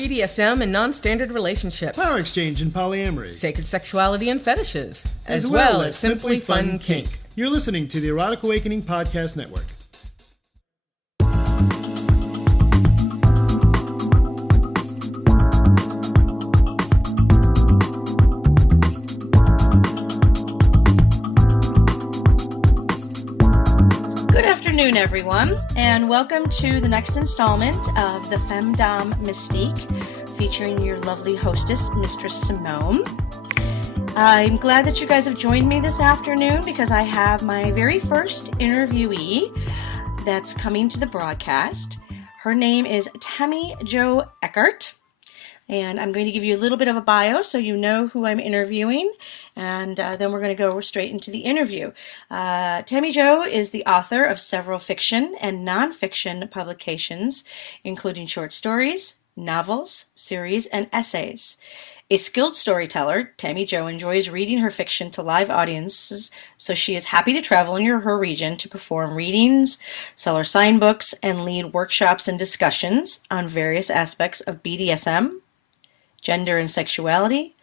BDSM and non-standard relationships, power exchange and polyamory, sacred sexuality and fetishes, as well as simply fun kink. You're listening to the Erotic Awakening Podcast Network. Good afternoon, everyone, and welcome to the next installment of the Femme Domme Mystique, featuring your lovely hostess, Mistress Simone. I'm glad that you guys have joined me this afternoon because I have my very first interviewee that's coming to the broadcast. Her name is Tammy Jo Eckhart, and I'm going to give you a little bit of a bio so you know who I'm interviewing, and then we're going to go straight into the interview. Tammy Jo is the author of several fiction and nonfiction publications, including short stories, novels, series, and essays. A skilled storyteller, Tammy Jo enjoys reading her fiction to live audiences, so she is happy to travel in her region to perform readings, sell her signed books, and lead workshops and discussions on various aspects of BDSM, gender and sexuality,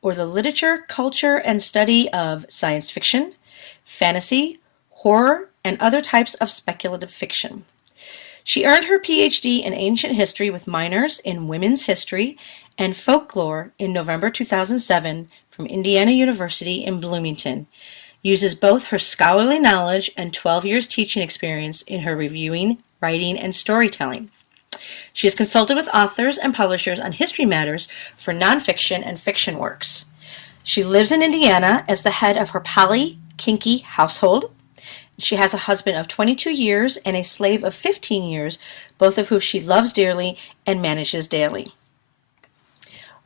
or the literature, culture, and study of science fiction, fantasy, horror, and other types of speculative fiction. She earned her PhD in ancient history with minors in women's history and folklore in November 2007 from Indiana University in Bloomington. Uses both her scholarly knowledge and 12 years teaching experience in her reviewing, writing, and storytelling. She has consulted with authors and publishers on history matters for nonfiction and fiction works. She lives in Indiana as the head of her poly, kinky household. She has a husband of 22 years and a slave of 15 years, both of whom she loves dearly and manages daily.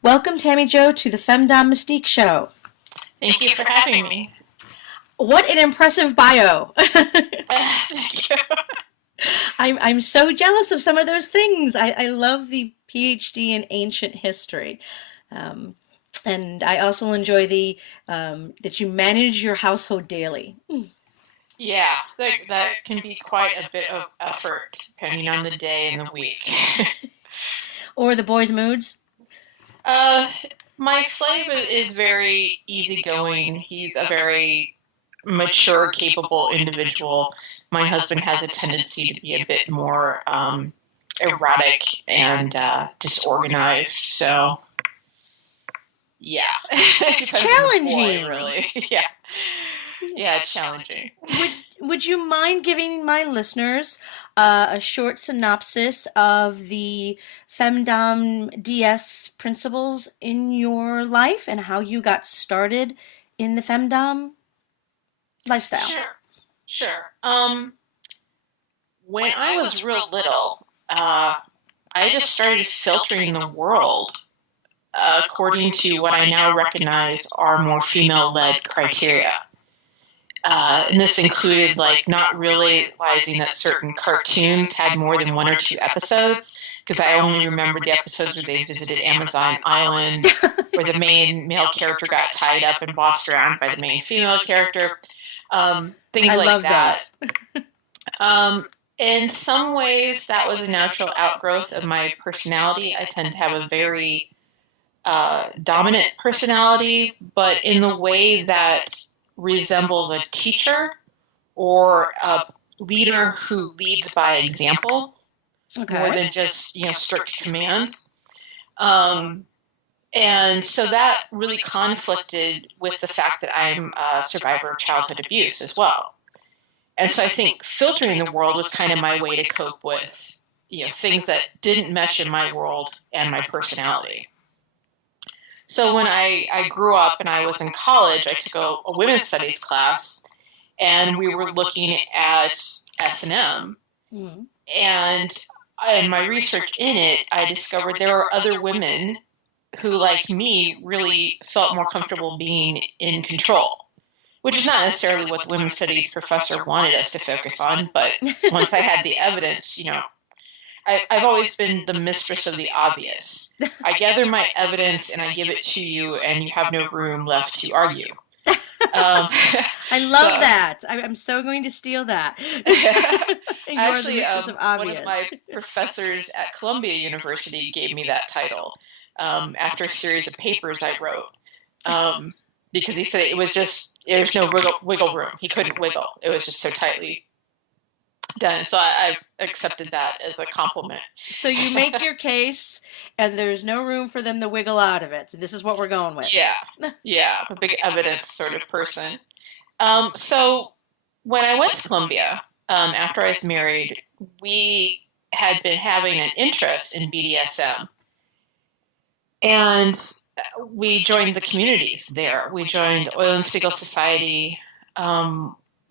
Welcome, Tammy Jo, to the Femme Domme Mystique show. Thank you for having me. What an impressive bio. Thank you. I'm so jealous of some of those things. I love the PhD in ancient history. And I also enjoy the that you manage your household daily. Yeah, that can be quite a bit of effort depending on the day and the week. Or the boys' moods? My slave is very easygoing. He's a very mature, capable individual. My husband has a tendency to be a bit more erratic and disorganized. So, yeah, challenging, boy, really. Yeah. Yeah, it's challenging. Would you mind giving my listeners a short synopsis of the Femdom DS principles in your life and how you got started in the Femdom lifestyle? Sure. When I was real little, I just started filtering the world according to what I now recognize are more female-led criteria. And this included, not realizing that certain cartoons had more than one or two episodes, because I only remember the episodes where they visited Amazon Island, where the main male character got tied up and bossed around by the main female character. Things like that. In some ways, that was a natural outgrowth of my personality. I tend to have a very dominant personality, but in the way that resembles a teacher or a leader who leads by example, more than just strict commands. And so that really conflicted with the fact that I'm a survivor of childhood abuse as well. And so I think filtering the world was kind of my way to cope with things that didn't mesh in my world and my personality. So when I grew up and I was in college, I took a women's studies class, and we were looking at S&M. Mm-hmm. And in my research in it, I discovered there were other women who, like me, really felt more comfortable being in control, which is not necessarily what the women's studies professor wanted us to focus on. But once I had the evidence, I've always been the mistress of the obvious. I gather my evidence and I give it to you, and you have no room left to argue. I love that. I'm so going to steal that. Actually, one of my professors at Columbia University gave me that title after a series of papers I wrote, because he said it was just, there's no wiggle room. He couldn't wiggle. It was just so tightly done. So I accepted that as a compliment. So you make your case, and there's no room for them to wiggle out of it. This is what we're going with. Yeah. I'm a big evidence sort of person. So when I went to Columbia, after I was married, we had been having an interest in BDSM. And we joined the communities there. We joined Oil and Spiegel Society.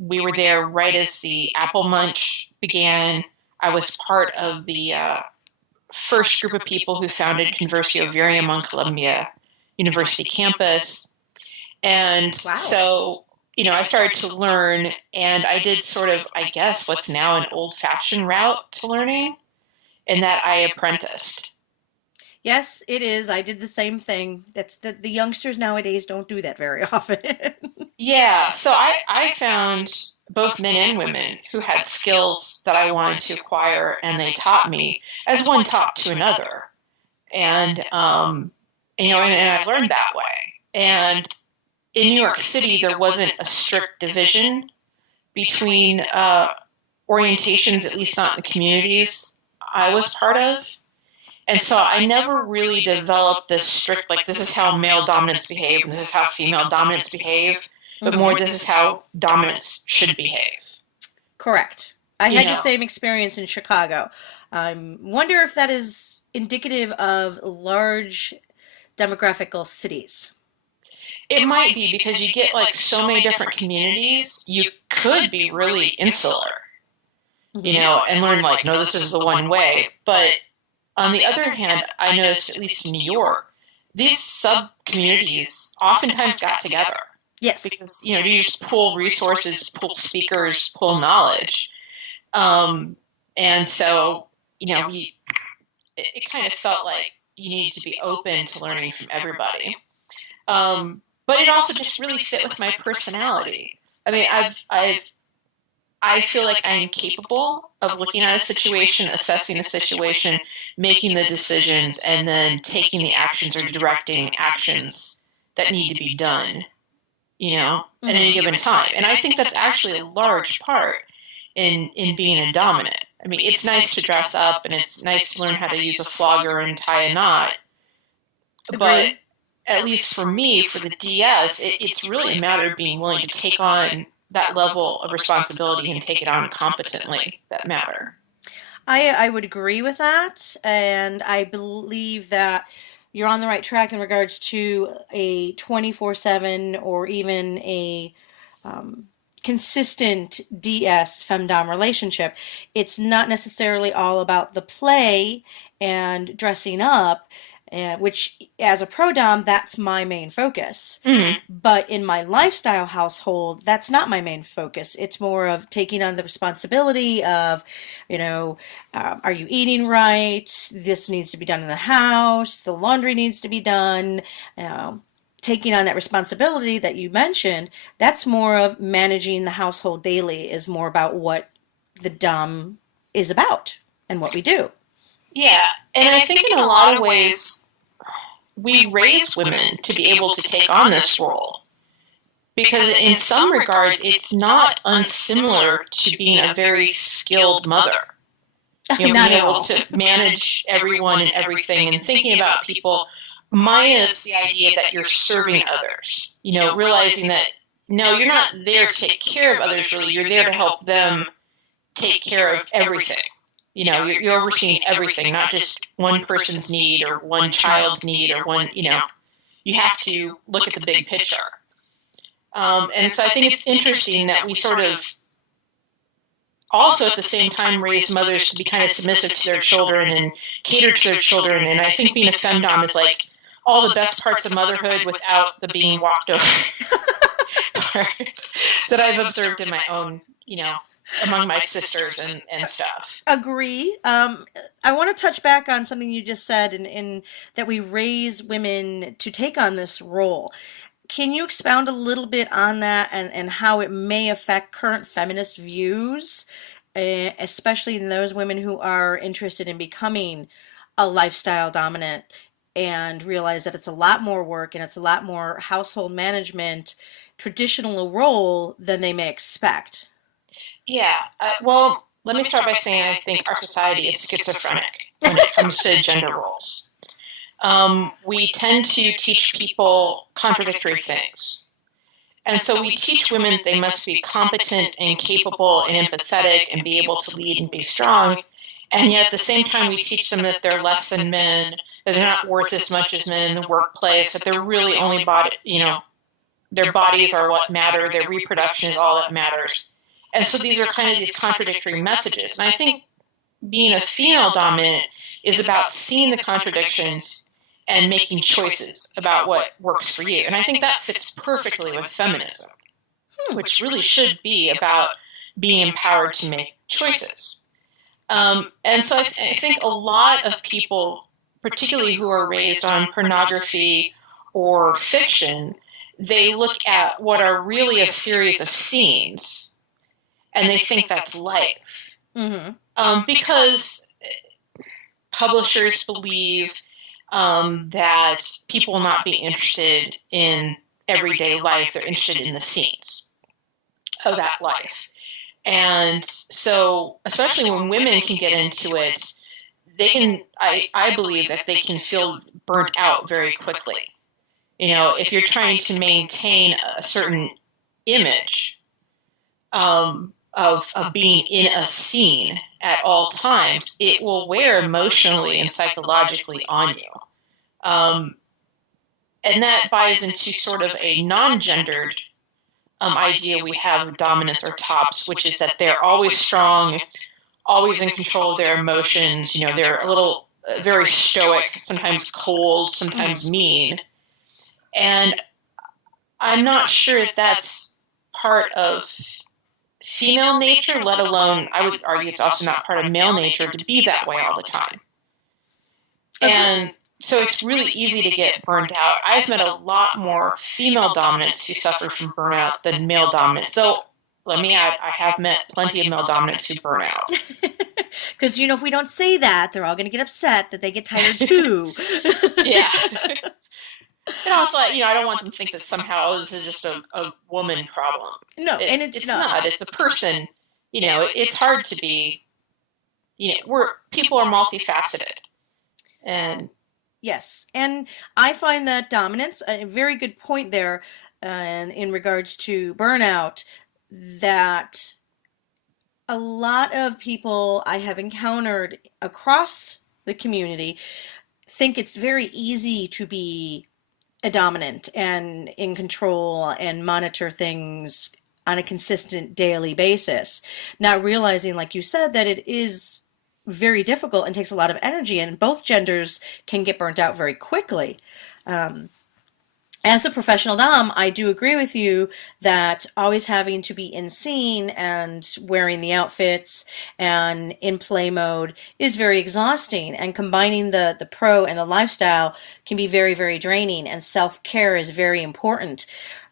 We were there right as the Apple Munch began. I was part of the first group of people who founded Conversio Virium on Columbia University campus. And so, I started to learn, and I did sort of, I guess, what's now an old-fashioned route to learning, in that I apprenticed. Yes, it is. I did the same thing. That's the youngsters nowadays don't do that very often. Yeah, so I found both men and women who had skills that I wanted to acquire, and they taught me as one taught to another. And, and I learned that way. And in New York City, there wasn't a strict division between orientations, at least not in the communities I was part of. And so I never really developed this strict, like, this is how male dominants behave, and this is how female dominants behave, but more, this is how dominants should behave. Correct. I had the same experience in Chicago. I wonder if that is indicative of large demographical cities. It might be, because you get, like, so many different communities, you could be really insular, and learn, like, no, this is the one way, but on the other hand, I noticed, at least in New York, these sub-communities oftentimes got together. Yes. Because, you just pull resources, pull speakers, pull knowledge. And so, it kind of felt like you need to be open to learning from everybody. But it also just really fit with my personality. I mean, I feel like I am capable of looking at a situation, assessing a situation, making the decisions, and then taking the actions or directing actions that need to be done, at any given time. And I think that's actually a large part in being a dominant. I mean, it's nice to dress up, and it's nice to learn how to use a flogger and tie a knot. But at least for me, for the DS, it's really a matter of being willing to take on that level of responsibility and take it on competently, that matter. I would agree with that, and I believe that you're on the right track in regards to a 24/7 or even a consistent DS femdom relationship. It's not necessarily all about the play and dressing up, which as a pro-dom, that's my main focus. Mm-hmm. But in my lifestyle household, that's not my main focus. It's more of taking on the responsibility of, are you eating right? This needs to be done in the house. The laundry needs to be done. Taking on that responsibility that you mentioned, that's more of managing the household daily, is more about what the dom is about and what we do. Yeah, and I think in a lot of ways, we raise women to be able to take on this role. Because in some regards, it's not unsimilar to being a very skilled mother. Being able to manage everyone and everything and thinking about people, minus the idea that you're serving others. Realizing that, no, you're not there to take care of others, really. You're there to help them take care of everything. You're overseeing everything, not just one person's need or one child's need or one, you have to look at the big picture. And so I think it's interesting that we sort of also at the same time raise mothers to be kind of submissive to their children and cater to their children. And I think being a femdom is like all the best parts of motherhood without the being walked over parts that I've observed in my own, among my sisters and stuff. Agree. I want to touch back on something you just said, in that we raise women to take on this role. can you expound a little bit on that and how it may affect current feminist views, especially in those women who are interested in becoming a lifestyle dominant and realize that it's a lot more work and it's a lot more household management, traditional role than they may expect? Yeah. Well, let me start by saying I think our society is schizophrenic when it comes to gender roles. We tend to teach people contradictory things. And so we teach women they must be competent and capable and empathetic and be able to lead and be strong. And yet at the same time, we teach them that they're less than men, that they're not worth as much as men in the workplace, that they're really only their bodies are what matter, their reproduction is all that matters. And so these are kind of these contradictory messages. And I think being a female dominant is about seeing the contradictions and making choices about what works for you. And I think that fits perfectly with feminism, which really should be about being empowered to make choices. And so I think a lot of people, particularly who are raised on pornography or fiction, they look at what are really a series of scenes, and they think that's life. Mm-hmm. Because publishers believe that people will not be interested in everyday life. They're interested in the scenes of that life. And so, especially when women can get into it, I believe that they can feel burnt out very quickly. If you're trying to maintain a certain image of being in a scene at all times, it will wear emotionally and psychologically on you. And that buys into sort of a non-gendered idea we have of dominance or tops, which is that they're always strong, always in control of their emotions. They're a little very stoic, sometimes cold, sometimes mean. And I'm not sure if that's part of female nature, let alone, I would argue it's also not part of male nature to be that way all the time. And so it's really easy to get burned out. I've met a lot more female dominants who suffer from burnout than male dominants. So let me add, I have met plenty of male dominants who burn out. Because, if we don't say that, they're all going to get upset that they get tired too. Yeah. And also, I don't want them to think that somehow this is just a woman problem. No, and it's not. It's a person. It's hard to be. People are multifaceted, and yes, and I find that dominance a very good point there, and in regards to burnout, that a lot of people I have encountered across the community think it's very easy to be a dominant and in control and monitor things on a consistent daily basis, not realizing, like you said, that it is very difficult and takes a lot of energy, and both genders can get burnt out very quickly. As a professional dom, I do agree with you that always having to be in scene and wearing the outfits and in play mode is very exhausting, and combining the pro and the lifestyle can be very, very draining, and self-care is very important.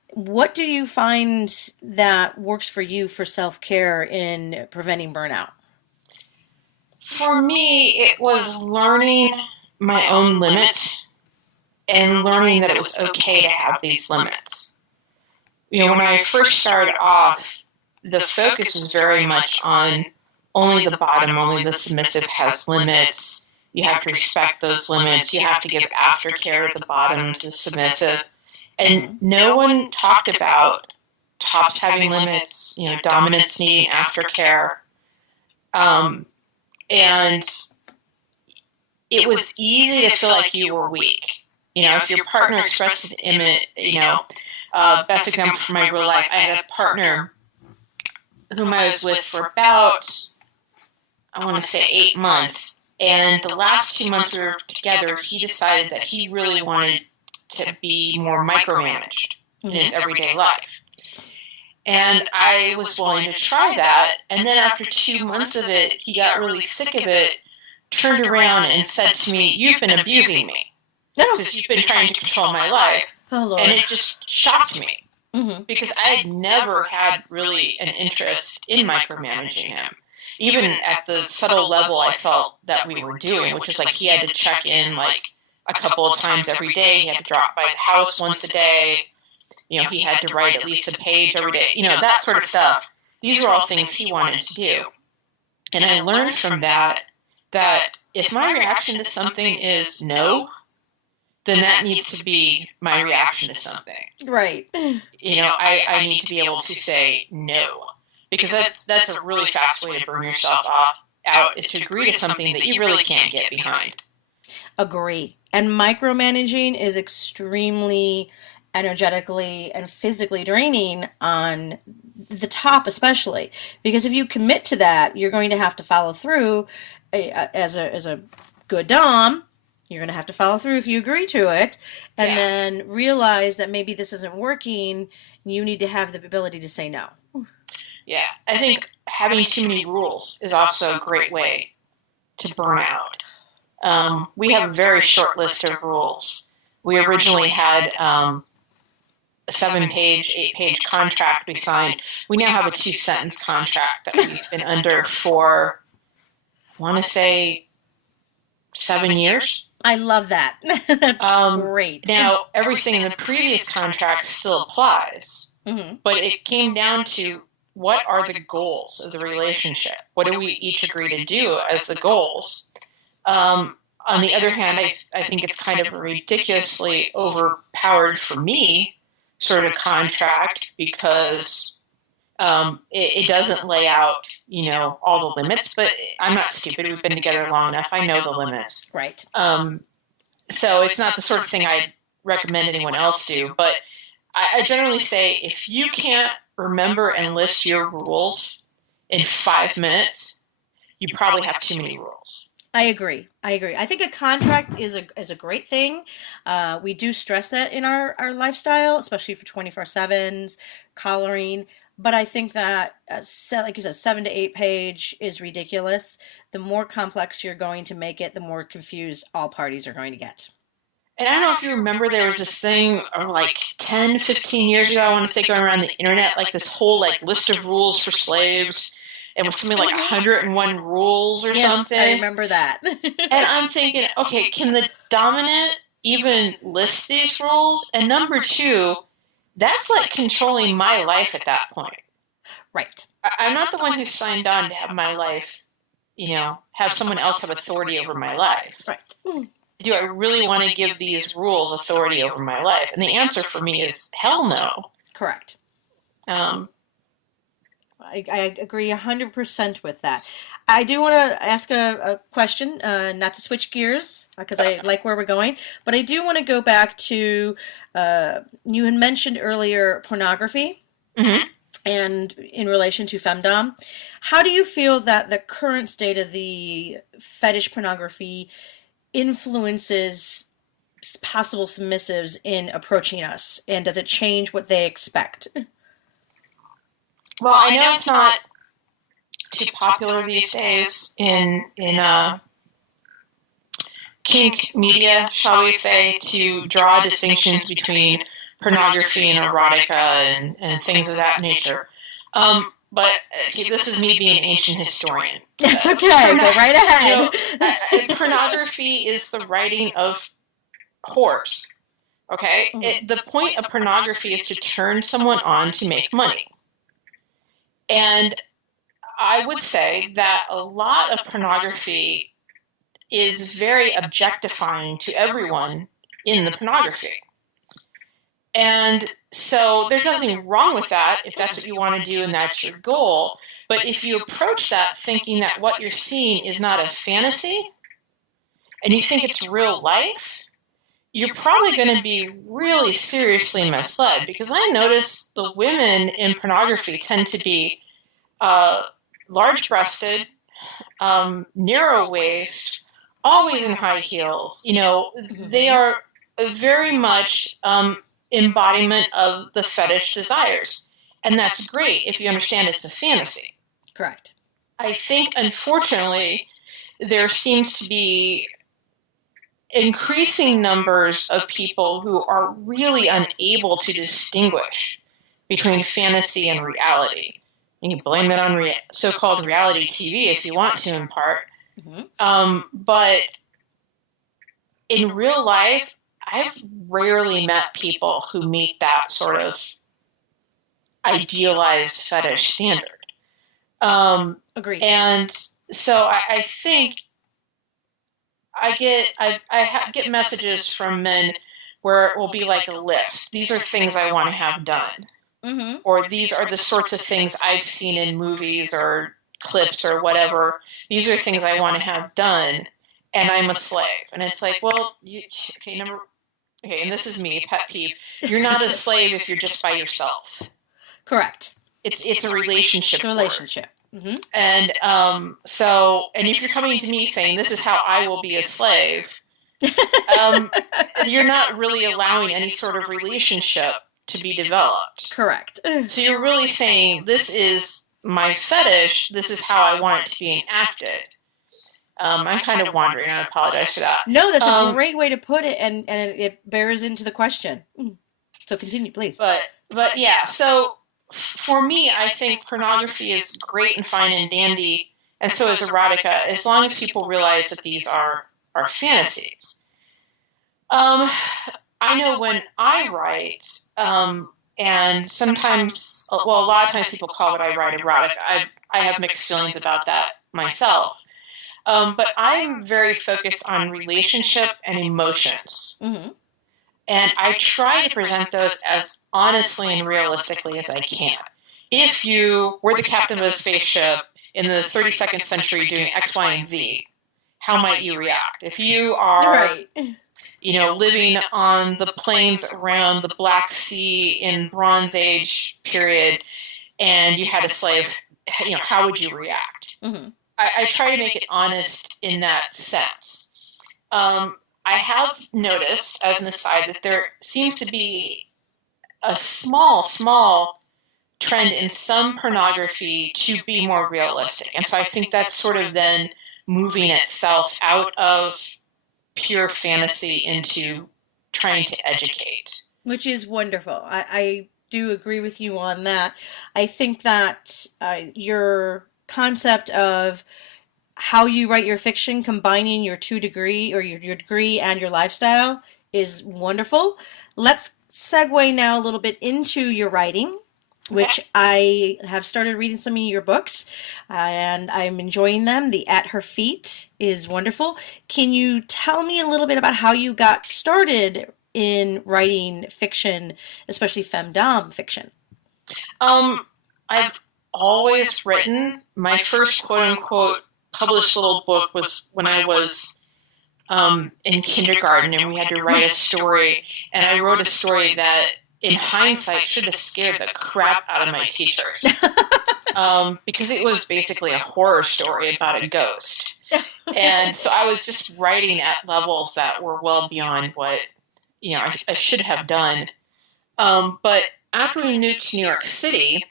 What do you find that works for you for self-care in preventing burnout? For me, it was learning my own limits and learning that it was okay to have these limits. When I first started off, the focus was very much on only the bottom, only the submissive has limits. You have to respect those limits. You have to give aftercare to the bottom, to the submissive. And no one talked about tops having limits, dominance needing aftercare. And it was easy to feel like you were weak. If your partner expressed an image, best example from my real life, I had a partner whom I was with for about, I want to say 8 months. And the last 2 months we were together, he decided that he really wanted to be more micromanaged in his everyday life. And I was willing to try that. And then after 2 months of it, he got really sick of it, turned around and said to me, "You've been abusing me. Because you've been trying to control my life." Oh, Lord. And it just shocked me Mm-hmm. because I had never had really an interest in micromanaging him. Even at the subtle level I felt that we were doing, which is like he had to check in like a couple of times every day. He had to drop by the house once a day. You know, he had to write at least a page every day. You know, that sort of stuff. These were all things he wanted to do. And I learned from that if my reaction to something is no, then that needs to be my reaction to something. Right. You know, I need to be able to say no. Because that's a really fast way to burn yourself out, is to agree to something that you really can't get behind. Agree. And micromanaging is extremely energetically and physically draining on the top especially. Because if you commit to that, you're going to have to follow through as a good Dom. You're going to have to follow through if you agree to it, and then realize that maybe this isn't working. You need to have the ability to say no. Yeah, I think having too many rules is also a great way to burn out. We have a very short list of rules. We originally had a 7-page, 8-page contract we signed. We now have a 2-sentence contract that we've been under for, I want to say, 7 years. I love that. That's great. Now, everything in the previous contract still applies, Mm-hmm. but it came down to what are the goals of the relationship? What do we each agree to do as the goals? On the other hand, I think it's kind of a ridiculously overpowered for me sort of contract because it doesn't lay out, you know, all the limits, but I'm not stupid. We've been together long enough. I know the limits. Right. So it's not the sort of thing I'd recommend anyone else do, but I generally say if you can't remember and list your rules in 5 minutes, you probably have too many rules. I agree. I think a contract is a great thing. We do stress that in our lifestyle, especially for 24/7s, collaring. But I think that, like you said, 7 to 8 page is ridiculous. The more complex you're going to make it, the more confused all parties are going to get. And I don't know if you remember, there was this thing like 10, 15 years ago, I want to say, going around the internet, like this whole like list of rules for slaves. It was something like 101 rules or something. I remember that. And I'm thinking, okay, can the dominant even list these rules? And number two, that's like controlling my life at that point. Right. I'm not the one who signed on to have my life, you know, have someone else have authority over my life. Right. Do I really want to give these rules authority over my life? And the answer for me is hell no. Correct. I agree 100% with that. I do want to ask a question, not to switch gears, because I like where we're going, but I do want to go back to, you had mentioned earlier pornography, Mm-hmm. and in relation to femdom. How do you feel that the current state of the fetish pornography influences possible submissives in approaching us, and does it change what they expect? Well, I know it's not too popular these days in kink media, shall we say, to draw distinctions between pornography and erotica and things of that nature. But this is me being an ancient historian. That's okay. Go right ahead. You know, pornography is the writing of whores. Okay? The point of pornography is to turn someone on to make money. And I would say that a lot of pornography is very objectifying to everyone in the pornography. And so there's nothing wrong with that if that's what you want to do and that's your goal. But if you approach that thinking that what you're seeing is not a fantasy and you think it's real life, you're probably going to be really seriously misled, because I notice the women in pornography tend to be large-breasted, narrow waist, always in high heels. You know, they are very much embodiment of the fetish desires. And that's great if you understand it's a fantasy. Correct. I think, unfortunately, there seems to be increasing numbers of people who are really unable to distinguish between fantasy and reality. You can blame it on so-called reality TV if you want to, in part. But in real life, I've rarely met people who meet that sort of idealized fetish standard. Agreed. And so I think I get messages from men where it will be like a list. These are things I want to have done. Or these are the sorts of things I've seen in movies or clips or whatever. These are things I want to have done, and I'm a slave. And it's like, well, and this is me, pet peeve. You're not a slave if you're just by yourself. Correct. It's a relationship. It's a relationship. And and if you're coming to me saying this is how I will be a slave, you're not really allowing any sort of relationship to be developed. Correct. So you're really saying this is my fetish. This is how I want it to be enacted. I'm kind of wandering. I apologize for that. No, that's a great way to put it, and it bears into the question. So continue, please. But yeah. So for me, I think pornography is great and fine and dandy, and so is erotica, as long as people realize that these are fantasies. I know when I write, and sometimes, well, a lot of times people call what I write erotic. I have mixed feelings about that myself. But I'm very focused on relationship and emotions. And I try to present those as honestly and realistically as I can. If you were the captain of a spaceship in the 32nd century doing X, Y, and Z, how might you react? If you are, living on the plains around the Black Sea in Bronze Age period, and you had a slave, how would you react? I try to make it honest in that sense. I have noticed, as an aside, that there seems to be a small trend in some pornography to be more realistic. And so I think that's sort of then moving itself out of pure fantasy into trying to educate. Which is wonderful. I do agree with you on that. I think that your concept of how you write your fiction, combining your your degree and your lifestyle, is wonderful. Let's segue now a little bit into your writing, which I have started reading some of your books, and I'm enjoying them. The At Her Feet is wonderful. Can you tell me a little bit about how you got started in writing fiction, especially femdom fiction? I've always written. My first quote-unquote published little book was when I was in kindergarten, and we had to write a story, and I wrote a story that, in hindsight, should have scared the crap out of my teachers, because it was basically a horror story about a ghost. And so I was just writing at levels that were well beyond what I should have done. But after we moved to New York City,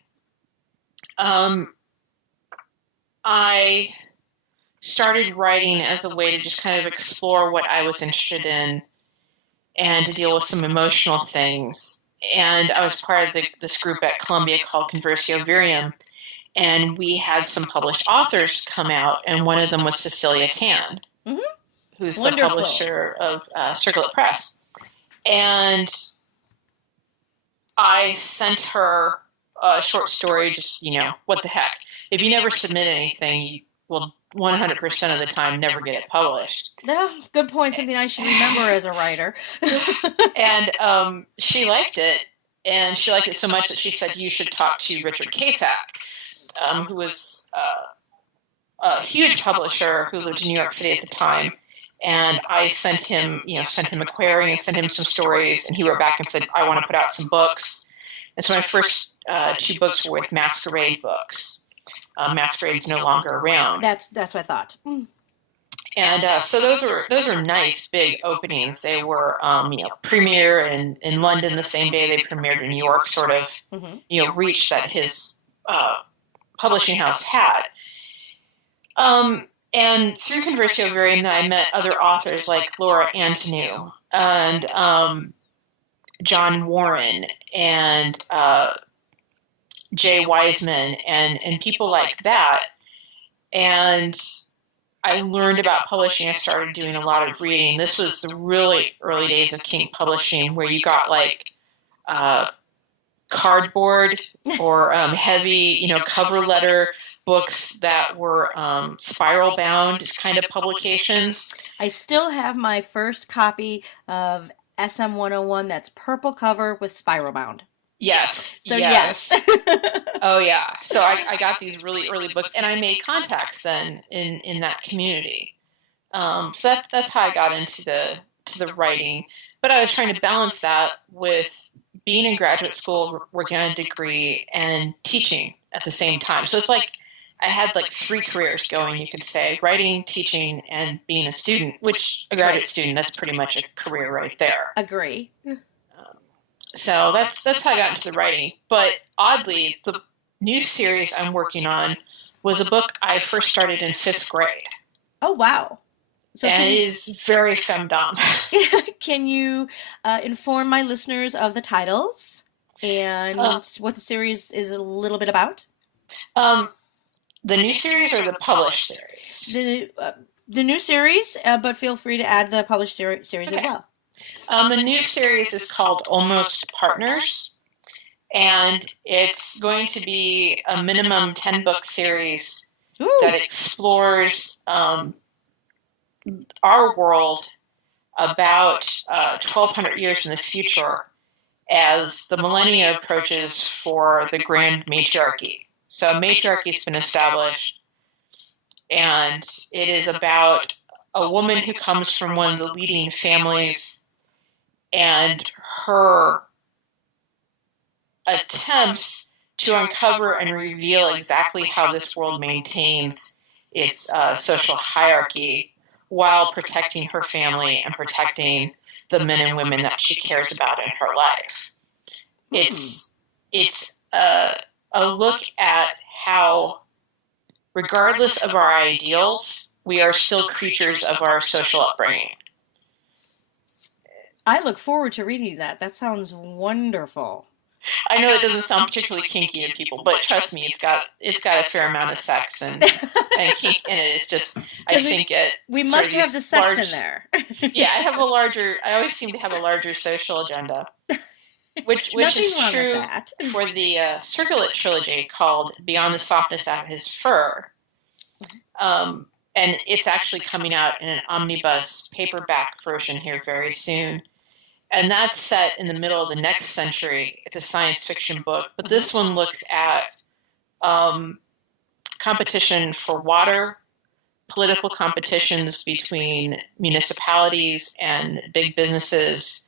I started writing as a way to just kind of explore what I was interested in and to deal with some emotional things. And I was part of this group at Columbia called Conversio Virium, and we had some published authors come out, and one of them was Cecilia Tan, who's the publisher of Circulate Press. And I sent her a short story, just, what the heck. If you never submit anything, you will 100% of the time never get it published. Yeah, good point. Something I should remember as a writer. And she liked it, and she liked it so much that she said, you should talk to Richard Casack, who was a huge publisher who lived in New York City at the time. And I sent him a query and sent him some stories, and he wrote back and said, I want to put out some books. And so my first 2 books were with Masquerade Books. Masquerade's no longer around. That's what I thought. And so those are nice big openings. They were premiere in London the same day they premiered in New York, sort of reach that his publishing house had. And through Conversio Varium, then I met other authors like Laura Antonou and John Warren and Jay Wiseman and people like that. And I learned about publishing. I started doing a lot of reading. This was the really early days of kink publishing, where you got like cardboard or heavy, cover letter books that were spiral bound kind of publications. I still have my first copy of SM101 that's purple cover with spiral bound. Yes. So yes. Oh yeah. So I got these really early books, and I made contacts then in that community. So that's how I got into the writing. But I was trying to balance that with being in graduate school, working on a degree, and teaching at the same time. So it's like I had like 3 careers going, you could say: writing, teaching, and being a student. Which a graduate student, that's pretty much a career right there. Agree. So that's how I got into the writing. But oddly, the new series I'm working on was a book I first started in 5th grade. Oh, wow. So and it is very femdom. Can you inform my listeners of the titles and what the series is a little bit about? The new series or the published series? The new series, but feel free to add the published series as well. The new series is called Almost Partners, and it's going to be a minimum 10-book series that explores our world about 1,200 years in the future as the millennia approaches for the grand matriarchy. So matriarchy has been established, and it is about a woman who comes from one of the leading families and her attempts to uncover and reveal exactly how this world maintains its social hierarchy while protecting her family and protecting the men and women that she cares about in her life. It's a look at how, regardless of our ideals, we are still creatures of our social upbringing. I look forward to reading that. That sounds wonderful. I know it doesn't sound particularly kinky to people, but trust me, it's got a fair amount of sex and kink in it. It's just, I think we must have the sex in there. Yeah, I always seem to have a larger social agenda, which is true for the Circulate trilogy called Beyond the Softness of His Fur. And it's actually coming out in an omnibus paperback version here very soon. And that's set in the middle of the next century. It's a science fiction book, but this one looks at competition for water, political competitions between municipalities and big businesses,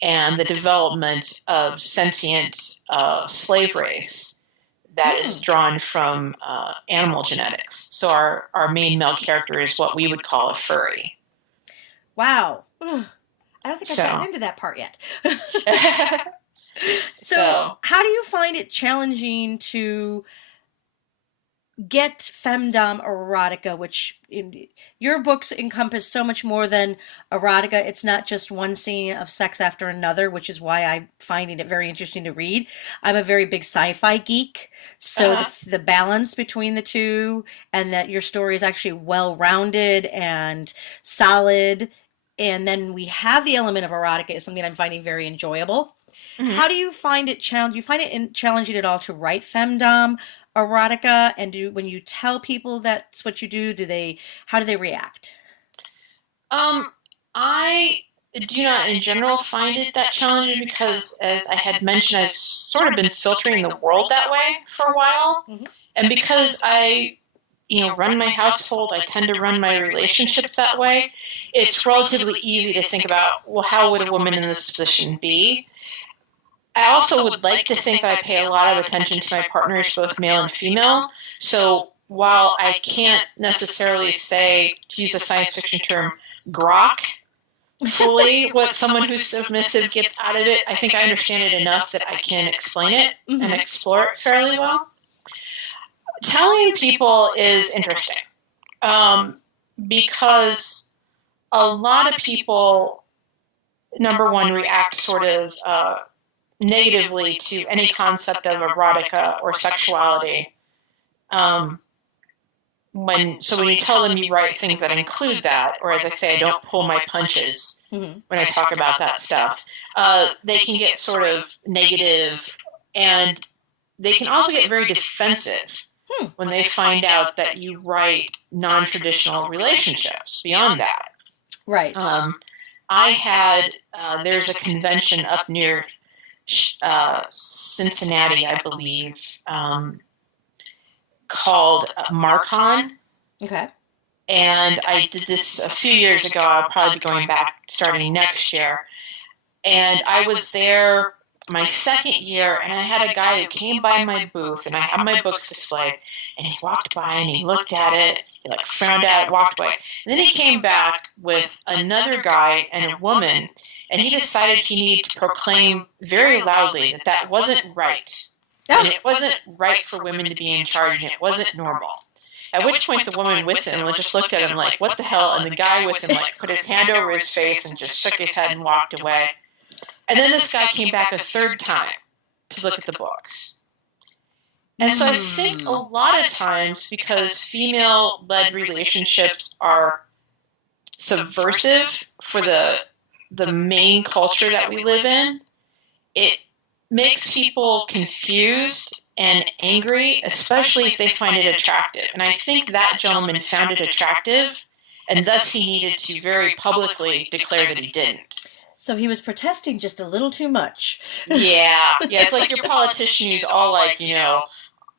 and the development of sentient slave race that is drawn from animal genetics. So our main male character is what we would call a furry. Wow. I don't think I've gotten into that part yet. So how do you find it challenging to get femdom erotica, which your books encompass so much more than erotica? It's not just one scene of sex after another, which is why I'm finding it very interesting to read. I'm a very big sci-fi geek, so the balance between the two, and that your story is actually well-rounded and solid, and then we have the element of erotica is something I'm finding very enjoyable. Mm-hmm. How do you find it challenging? Do you find it challenging at all to write femdom erotica? And when you tell people that's what you do, how do they react? I do not in general find it that challenging because, as I had mentioned, I've sort of been filtering the world that way for a while. Mm-hmm. And because I run my household, I tend to run my relationships that way. It's relatively easy to think about, well, how would a woman in this position be? I also would like to think that I pay a lot of attention to my partners, both male and female. So while I can't necessarily say, to use a science fiction term, grok fully what someone who's submissive gets out of it, I think I understand it enough that I can explain it and explore it fairly well. Telling people is interesting because a lot of people, number one, react sort of negatively to any concept of erotica or sexuality. When you tell them you write things that include that, or as I say, I don't pull my punches when I talk about that stuff, they can get sort of negative, and they can also get very defensive when they find out that you write non-traditional relationships beyond that. Right. I had, there's a convention up near Cincinnati, I believe, called Marcon. Okay. And I did this a few years ago. I'll probably be going back starting next year. And I was there my second year, and I had a guy who came by my booth, and I had my books displayed, and he walked by and he looked at it, he like frowned at it, walked away. And then he came back with another guy and a woman, and he decided he needed to proclaim very loudly that that wasn't right. Yeah. And it wasn't right for women to be in charge, and it wasn't normal. At which point the woman with him just looked at him like, what the hell? And the guy with him like put his hand over his face and just shook his head and walked away. And then this guy came back a third time to look at the books. And so I think a lot of times, because female-led relationships are subversive for the main culture that we live in, it makes people confused and angry, especially if they find it attractive. And I think that gentleman found it attractive, and thus he needed to very publicly declare that he didn't. So he was protesting just a little too much. Yeah. Yeah, it's like your politician who's all like,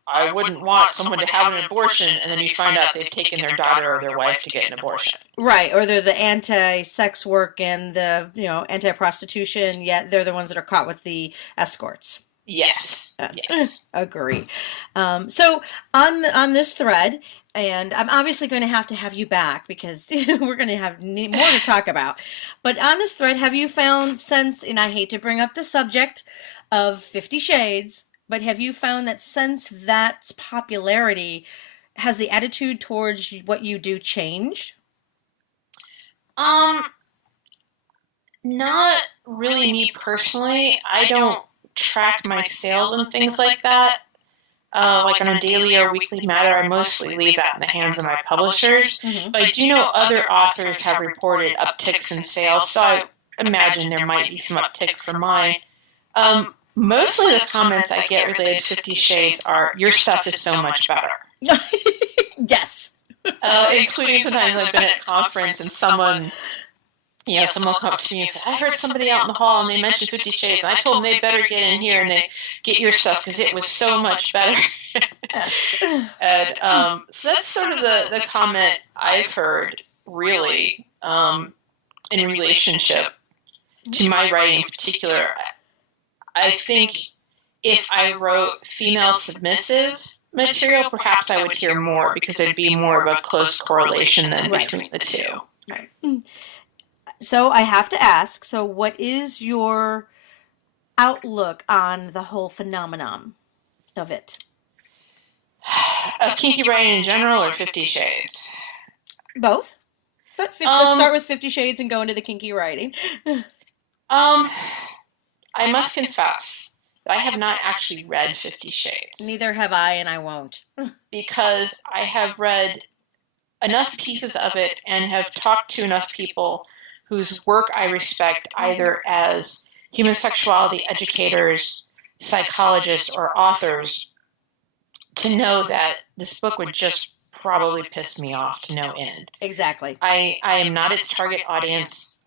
I wouldn't want someone to have an abortion, and then you find out they've taken their daughter or their wife to get an abortion. Right, or they're the anti-sex work and the, anti-prostitution, yet they're the ones that are caught with the escorts. Yes. Yes. Agree. So on this thread, and I'm obviously going to have you back because we're going to have more to talk about. But on this thread, have you found since, and I hate to bring up the subject of 50 Shades, but have you found that since that's popularity, has the attitude towards what you do changed? Not really me personally. I don't track my sales and things like that. Like on a daily or weekly matter, I mostly leave that in the hands of my publishers. Mm-hmm. But I do know other authors have reported upticks in sales, so I imagine there might be some uptick for mine. Mostly the comments I get related to 50 Shades are, your stuff is so much better. Yes. Including sometimes I've been at a conference and someone will come up to me and say, I heard somebody out in the hall and they mentioned 50 Shades. And I told them they better get in here and they get your stuff because it was so much better. And so that's sort of the comment I've heard, really, in relationship to my writing in particular. I think if I wrote female submissive material, perhaps I would hear more because there'd be more of a close correlation than between the two. Right. So I have to ask, so what is your outlook on the whole phenomenon of it? Of kinky writing in general or 50 Shades? Both. But let's start with 50 Shades and go into the kinky writing. I must confess that I have not actually read 50 Shades. Neither have I, and I won't. Because I have read enough pieces of it and have talked to enough people whose work I respect, either as human sexuality educators, psychologists, or authors, to know that this book would just probably piss me off to no end. Exactly. I am not its target audience.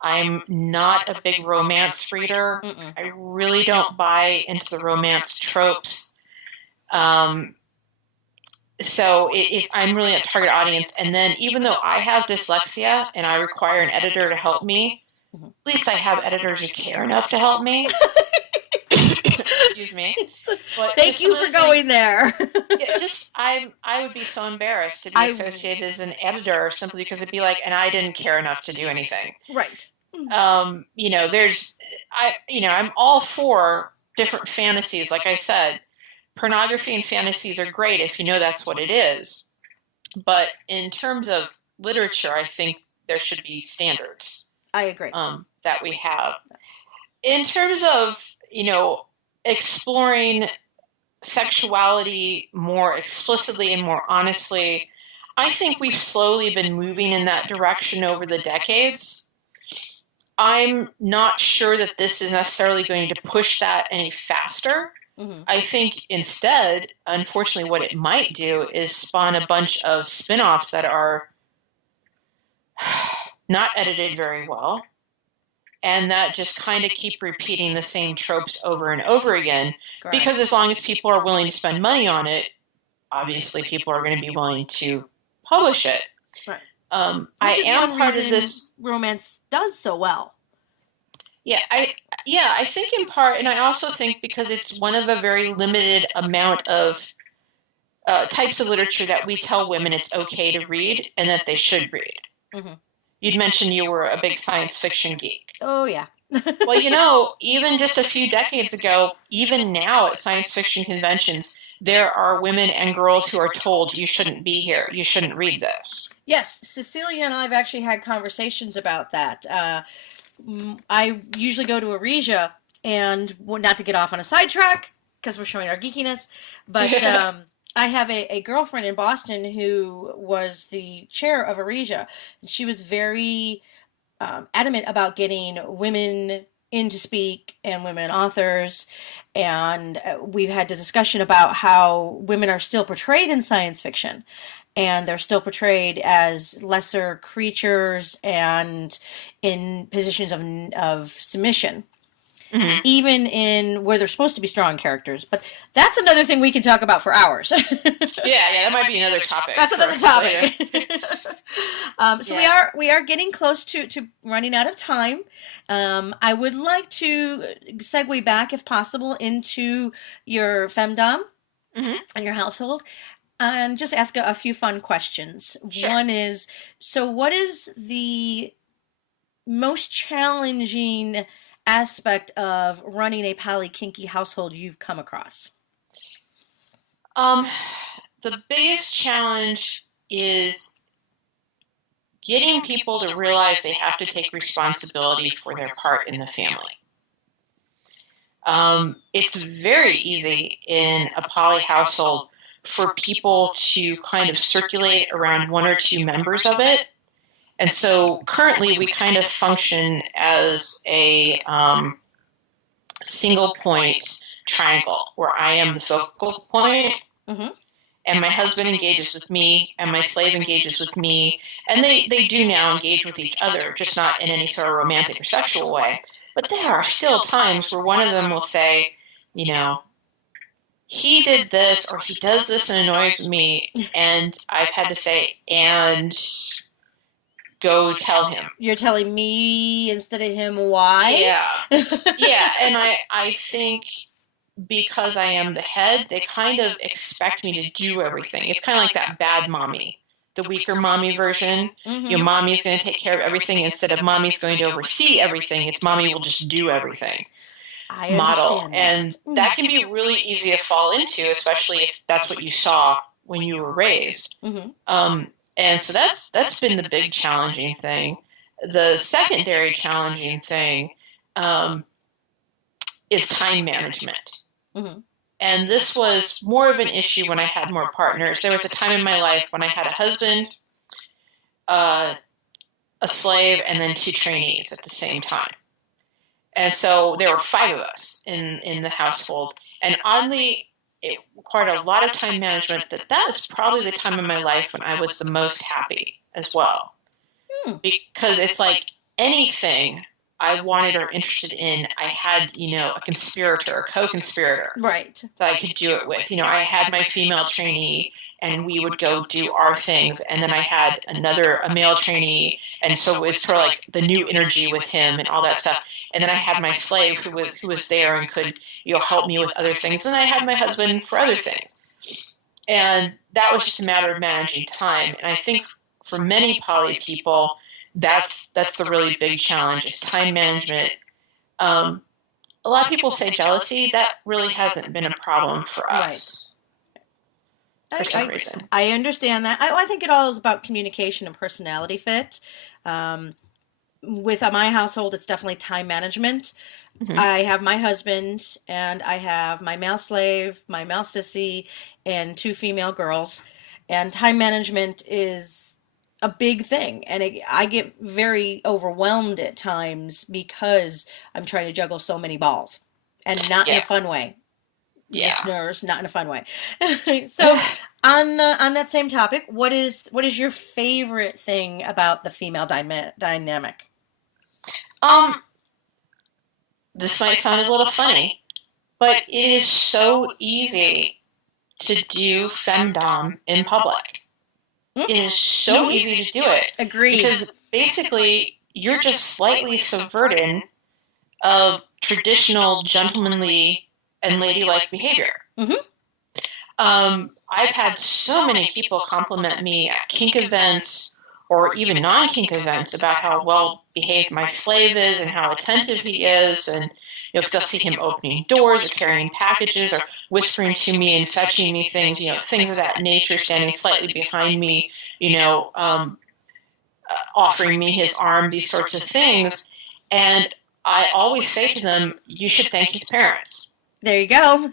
I'm not a big romance reader. Mm-mm. I really don't buy into the romance tropes. So I'm really a target audience. And then even though I have dyslexia and I require an editor to help me, at least I have editors who care enough to help me. Excuse me. But thank you for going there. I would be so embarrassed to be associated as an editor simply because it'd be like, and I didn't care enough to do anything. Right. I'm all for different fantasies. Like I said, pornography and fantasies are great if you know that's what it is. But in terms of literature, I think there should be standards. I agree. That we have. In terms of, exploring sexuality more explicitly and more honestly, I think we've slowly been moving in that direction over the decades. I'm not sure that this is necessarily going to push that any faster. Mm-hmm. I think instead, unfortunately, what it might do is spawn a bunch of spin-offs that are not edited very well, and that just kind of keep repeating the same tropes over and over again. Correct. Because as long as people are willing to spend money on it, obviously people are going to be willing to publish it. Right. I am part of this. Romance does so well. Yeah, I think in part, and I also think because it's one of a very limited amount of types of literature that we tell women it's okay to read and that they should read. Mm-hmm. You'd mentioned you were a big science fiction geek. Oh, yeah. Well, even just a few decades ago, even now at science fiction conventions, there are women and girls who are told you shouldn't be here, you shouldn't read this. Yes, Cecilia and I have actually had conversations about that. I usually go to Aresia, and not to get off on a sidetrack, because we're showing our geekiness, but I have a girlfriend in Boston who was the chair of Aresia. She was very adamant about getting women in to speak and women authors, and we've had a discussion about how women are still portrayed in science fiction, and they're still portrayed as lesser creatures and in positions of submission. Mm-hmm. Even in where they're supposed to be strong characters. But that's another thing we can talk about for hours. yeah, that might be another topic. That's another topic. We are getting close to running out of time. I would like to segue back, if possible, into your femdom mm-hmm. and your household. And just ask a few fun questions. Sure. One is, so what is the most challenging aspect of running a poly-kinky household you've come across? The biggest challenge is getting people to realize they have to take responsibility for their part in the family. It's very easy in a poly household for people to kind of circulate around one or two members of it. And so currently we kind of function as a single point triangle where I am the focal point mm-hmm. and my husband engages with me and my slave engages with me. And they do now engage with each other, just not in any sort of romantic or sexual way. But there are still times where one of them will say, he did this or he does this and annoys me. And I've had to say, and go tell him. You're telling me instead of him why? Yeah. Yeah, and I think because I am the head, they kind of expect me to do everything. It's kind of like that bad mommy, the weaker mommy version. Mm-hmm. Your mommy's going to take care of everything instead of mommy's going to oversee everything. It's mommy will just do everything. I model. Understand and that can be really easy to fall into, especially if that's what you saw when you were raised. Mm-hmm. And so that's been the big challenging thing. The secondary challenging thing is time management. Mm-hmm. And this was more of an issue when I had more partners. There was a time in my life when I had a husband, a slave, and then 2 trainees at the same time. And so there were 5 of us in the household. And oddly, it required a lot of time management. That was probably the time in my life when I was the most happy as well. Because it's like anything I wanted or interested in, I had, a conspirator, a co-conspirator. Right. That I could do it with. I had my female trainee and we would go do our things. And then I had a male trainee. And so it was sort of like the new energy with him and all that stuff. And then I had my slave who was there and could, help me with other things. And I had my husband for other things. And that was just a matter of managing time. And I think for many poly people, that's the really big challenge is time management. A lot of people say jealousy. That really hasn't been a problem for us. for some reason. I understand that. I think it all is about communication and personality fit. With my household, it's definitely time management. Mm-hmm. I have my husband, and I have my male slave, my male sissy, and 2 female girls. And time management is a big thing. And I get very overwhelmed at times because I'm trying to juggle so many balls. And not in a fun way. Listeners, not in a fun way. So, on that same topic, what is your favorite thing about the female dynamic? This might sound a little funny, but it is so easy to do femdom in public. It is so easy to do it. Agreed. Because basically, you're just slightly subverting traditional gentlemanly and ladylike behavior. Mm-hmm. I've had so many people compliment me at kink events or even non-kink events about how well behaved my slave is and how attentive he is, and because they'll see him opening doors or carrying packages or whispering to me and fetching me things, things of that nature, standing slightly behind me, offering me his arm, these sorts of things. And I always say to them, you should thank his parents. There you go.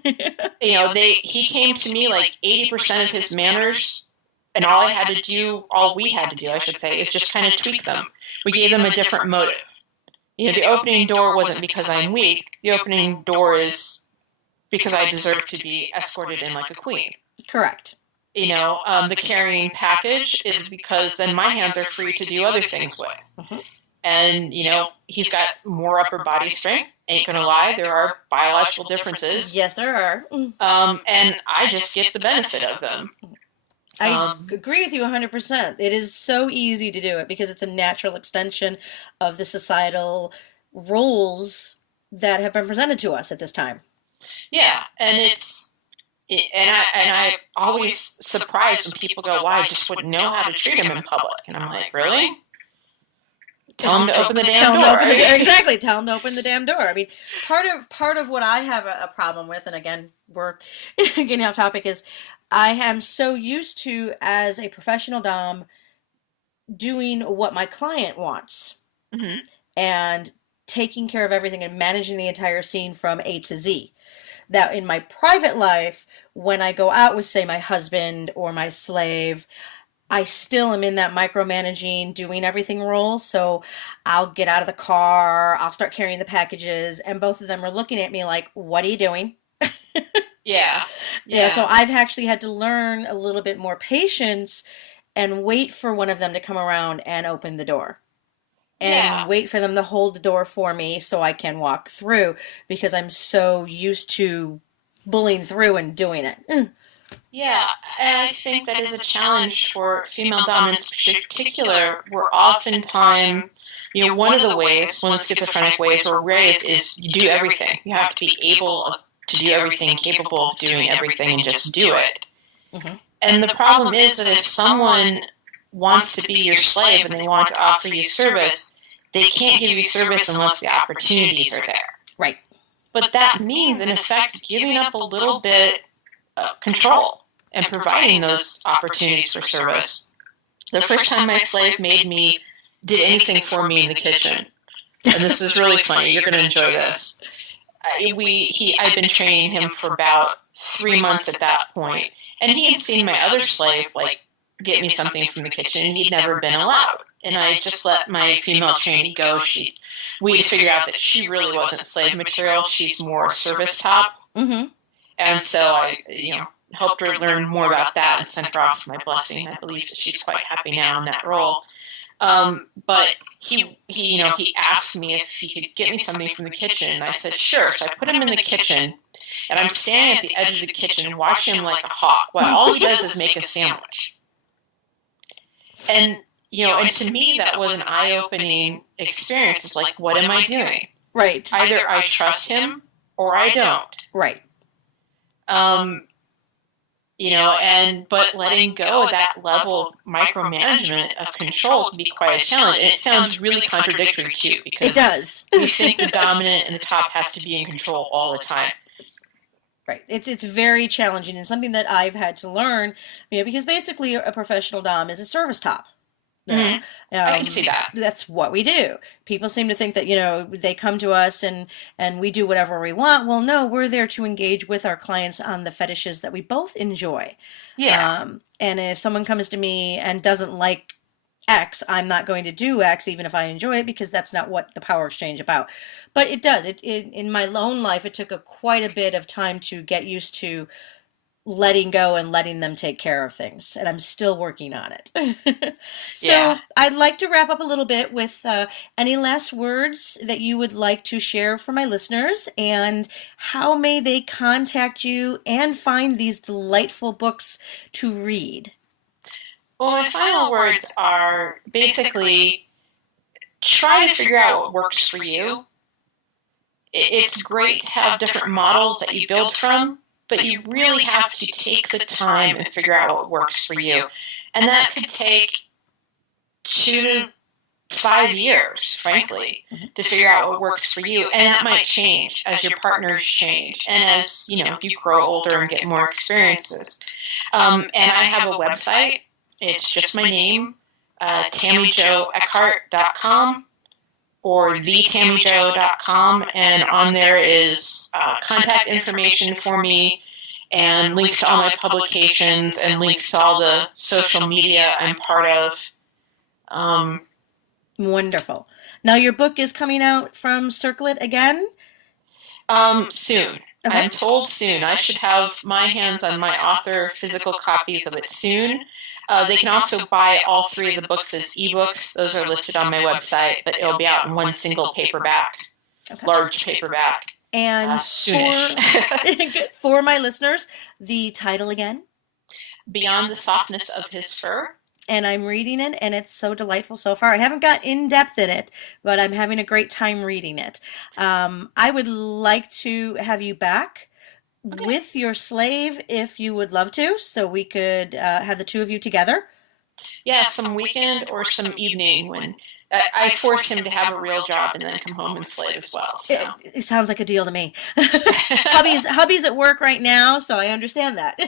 He came to me like 80% of his manners, and all we had to do, I should say, is just kind of tweak them. We gave them a different motive. The opening door wasn't because I'm weak. The opening door is because I deserve to be escorted in like a queen. Correct. The carrying package is because then my hands are free to do other things with. Mm-hmm. And, he's got more upper body strength. Ain't gonna lie, there are biological differences. Yes, there are. And I just get the benefit of them. I agree with you 100%. It is so easy to do it because it's a natural extension of the societal roles that have been presented to us at this time. Yeah, and I always surprised when people go, "Well, I just wouldn't know how to treat him in public," and I'm like, "Really? Tell him to open the damn door." Exactly. Tell him to open the damn door. I mean, part of what I have a problem with, and again, we're getting off topic, is I am so used to, as a professional dom, doing what my client wants. Mm-hmm. And taking care of everything and managing the entire scene from A to Z. That in my private life, when I go out with, say, my husband or my slave, I still am in that micromanaging, doing everything role. So I'll get out of the car, I'll start carrying the packages, and both of them are looking at me like, "What are you doing?" Yeah. So I've actually had to learn a little bit more patience and wait for one of them to come around and open the door. And wait for them to hold the door for me so I can walk through, because I'm so used to bullying through and doing it. Yeah, and I think that is a challenge for female dominance in particular. We're oftentimes, one of the schizophrenic ways we're raised is you do everything. You have to be able to do everything, capable of doing everything, and just do it. Mm-hmm. And the problem is that if someone wants to be your slave and they want to offer you service, they can't give you service unless the opportunities are there. Right. But that means, in effect, giving up a little bit of control and providing those opportunities for service. The first time my slave did anything for me in the kitchen, and this is really funny, you're going to enjoy this. I'd been training him for about 3 months at that point, and he had seen my other slave, get me something from the kitchen, and he'd never been allowed. And I just let my female trainee go. We figured out that she really wasn't slave material. She's more service top. Mm-hmm. And so I, helped her learn more about that and sent her off for my blessing. I believe that she's quite happy now in that role. But he asked me if he could get me something from the kitchen, and I said, sure. So I put him in the kitchen, and I'm standing at the edge of the kitchen and watching him like a hawk, while all he does is make a sandwich. And, and to me, that was an eye-opening experience. It's like, what am I doing? Right. Either I trust him or I don't. Right. But letting go of that level of micromanagement of control can be quite a challenge. And it sounds really contradictory, too, because it does. we think the dominant and the top has to be in control all the time. Right. It's very challenging and something that I've had to learn, because basically a professional dom is a service top. I can see that. That's what we do. People seem to think that, they come to us and we do whatever we want. Well, no, we're there to engage with our clients on the fetishes that we both enjoy. Yeah. And if someone comes to me and doesn't like X, I'm not going to do X, even if I enjoy it, because that's not what the power exchange about. But it does. In my own life, it took quite a bit of time to get used to letting go and letting them take care of things. And I'm still working on it. So I'd like to wrap up a little bit with any last words that you would like to share for my listeners, and how may they contact you and find these delightful books to read? Well, my final words are basically try to figure out what works for you. It's great to have different models that you build from, but you really have to take the time and figure out what works for you. And that could take 2 to 5 years, frankly, to figure out what works for you. And that might change as your partners change and as, you grow older and get more experiences. And I have a website. It's just my name, TammyJoEckhart.com or thetammyjo.com, and on there is contact information for me and links to all my publications and links to all the social media I'm part of. Wonderful. Now your book is coming out from Circlet again? Soon. Okay. I'm told soon. I should have my hands on my author physical copies of it soon. They can also buy all 3 of the books as ebooks. Those are listed on my website, but it'll be out in one single paperback, large paperback. And for my listeners, the title again? Beyond the Softness of His Fur. And I'm reading it, and it's so delightful so far. I haven't got in depth in it, but I'm having a great time reading it. I would like to have you back with your slave if you would love to, so we could have the 2 of you together. Yeah, some weekend or some evening when I force him to have a real job and then come home and slave as well. So. It sounds like a deal to me. hubby's at work right now, so I understand that.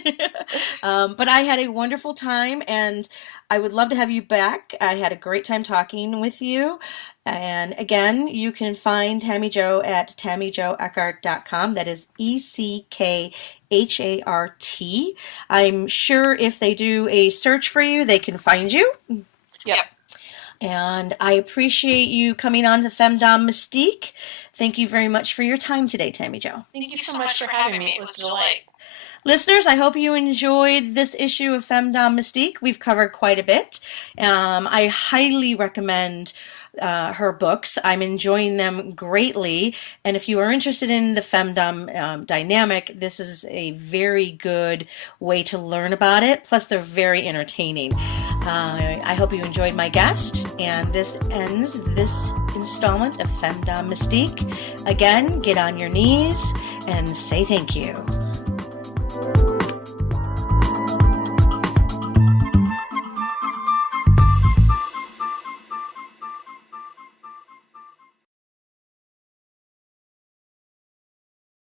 But I had a wonderful time, and I would love to have you back. I had a great time talking with you. And again, you can find Tammy Jo at TammyJoEckhart.com. That is ECKHART. I'm sure if they do a search for you, they can find you. Yep. And I appreciate you coming on to Femme Domme Mystique. Thank you very much for your time today, Tammy Jo. Thank you so much for having me. It was a delight. Listeners, I hope you enjoyed this issue of Femme Domme Mystique. We've covered quite a bit. I highly recommend her books. I'm enjoying them greatly. And if you are interested in the femdom dynamic, this is a very good way to learn about it. Plus, they're very entertaining. I hope you enjoyed my guest. And this ends this installment of Femme Domme Mystique. Again, get on your knees and say thank you.